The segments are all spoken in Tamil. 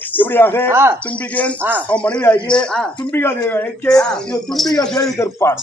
இப்படியாக. தும்பிகன். அவன் மனைவியாகிய ஆ. தும்பிகா தேவி அழைக்க இந்த தும்பிகா தேவி கற்பார்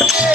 you